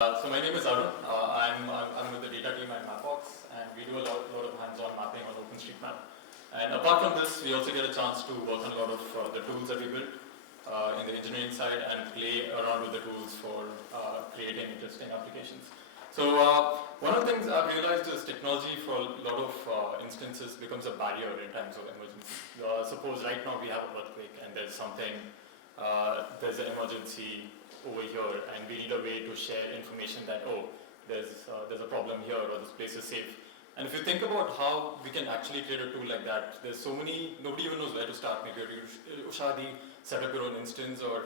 So my name is Arun. I'm with the data team at Mapbox, and we do a lot of hands-on mapping on OpenStreetMap. And apart from this, we also get a chance to work on a lot of the tools that we built in the engineering side and play around with the tools for creating interesting applications. So one of the things I've realized is technology for a lot of instances becomes a barrier in times of emergency. Suppose right now we have an earthquake and there's an emergency over here, and we need a way to share information that, oh, there's a problem here, or this place is safe. And if you think about how we can actually create a tool like that, there's so many, nobody even knows where to start. Maybe Ushadi, set up your own instance, or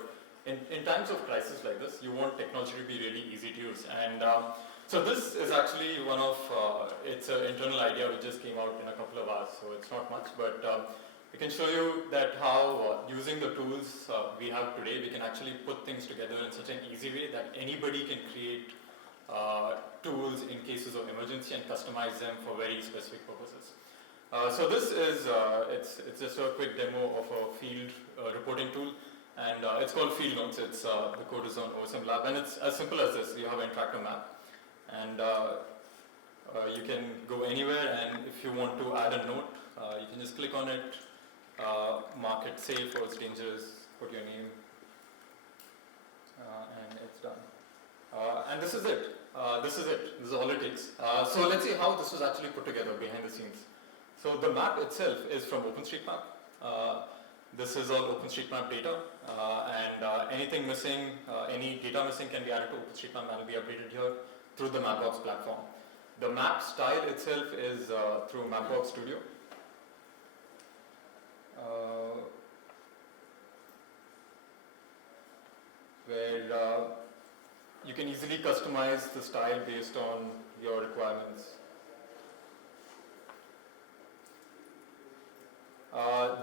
in times of crisis like this, you want technology to be really easy to use. And so this is actually one of, it's an internal idea which just came out in a couple of hours, so it's not much, but we can show you that how using the tools we have today, we can actually put things together in such an easy way that anybody can create tools in cases of emergency and customize them for very specific purposes. So this is, it's just a quick demo of a field reporting tool, and it's called Field Notes. It's, the code is on OSM Lab, and it's as simple as this. You have an interactive map, and you can go anywhere, and if you want to add a note, you can just click on it, mark it safe or it's dangerous, put your name, and it's done. And this is it. This is all it takes. So let's see how this was actually put together behind the scenes. So the map itself is from OpenStreetMap. This is all OpenStreetMap data, and anything missing, any data missing can be added to OpenStreetMap and will be updated here through the Mapbox platform. The map style itself is through Mapbox Studio. Where you can easily customize the style based on your requirements.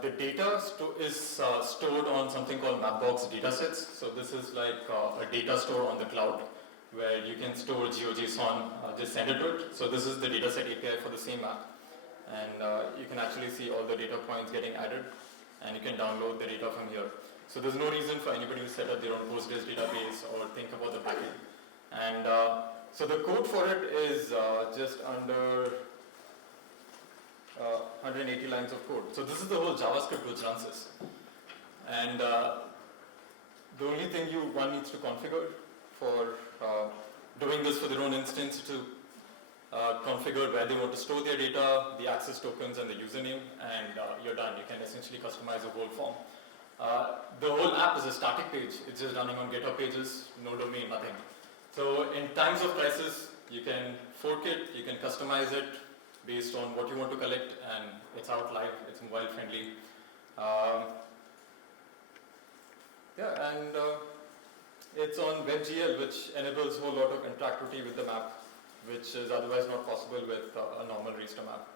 The data is stored on something called Mapbox datasets. So this is like a data store on the cloud where you can store GeoJSON, just send it to it. So this is the dataset API for the same app. And you can actually see all the data points getting added, and you can download the data from here. So there's no reason for anybody to set up their own Postgres database or think about the backend. And so the code for it is just under 180 lines of code. So this is the whole JavaScript which runs this. And the only thing one needs to configure for doing this for their own instance to configure where they want to store their data, the access tokens, and the username, and you're done. You can essentially customize a whole form. The whole app is a static page. It's just running on GitHub pages, no domain, nothing. So in times of crisis, you can fork it, you can customize it based on what you want to collect, and it's out live, it's mobile friendly. It's on WebGL, which enables a whole lot of interactivity with the map, which is otherwise not possible with a normal raster map.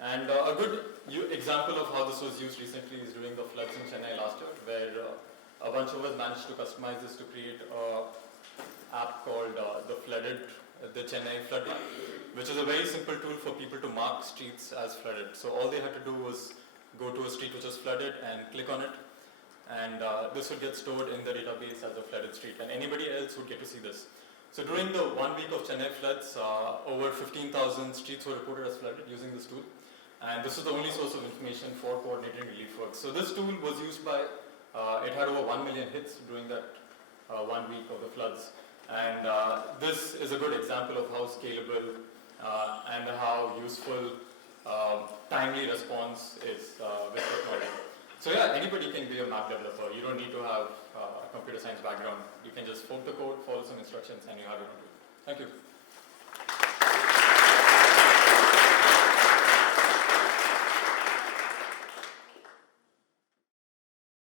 And a good example of how this was used recently is during the floods in Chennai last year, where a bunch of us managed to customize this to create an app called the Chennai Flood Map, which is a very simple tool for people to mark streets as flooded. So all they had to do was go to a street which was flooded and click on it, and this would get stored in the database as a flooded street, and anybody else would get to see this. So during the 1 week of Chennai floods, over 15,000 streets were reported as flooded using this tool. And this is the only source of information for coordinating relief work. So this tool was used by, it had over 1 million hits during that 1 week of the floods. And this is a good example of how scalable and how useful timely response is with technology. So yeah, anybody can be a map developer. You don't need to have a computer science background. You can just fork the code, follow some instructions, and you have it. Thank you.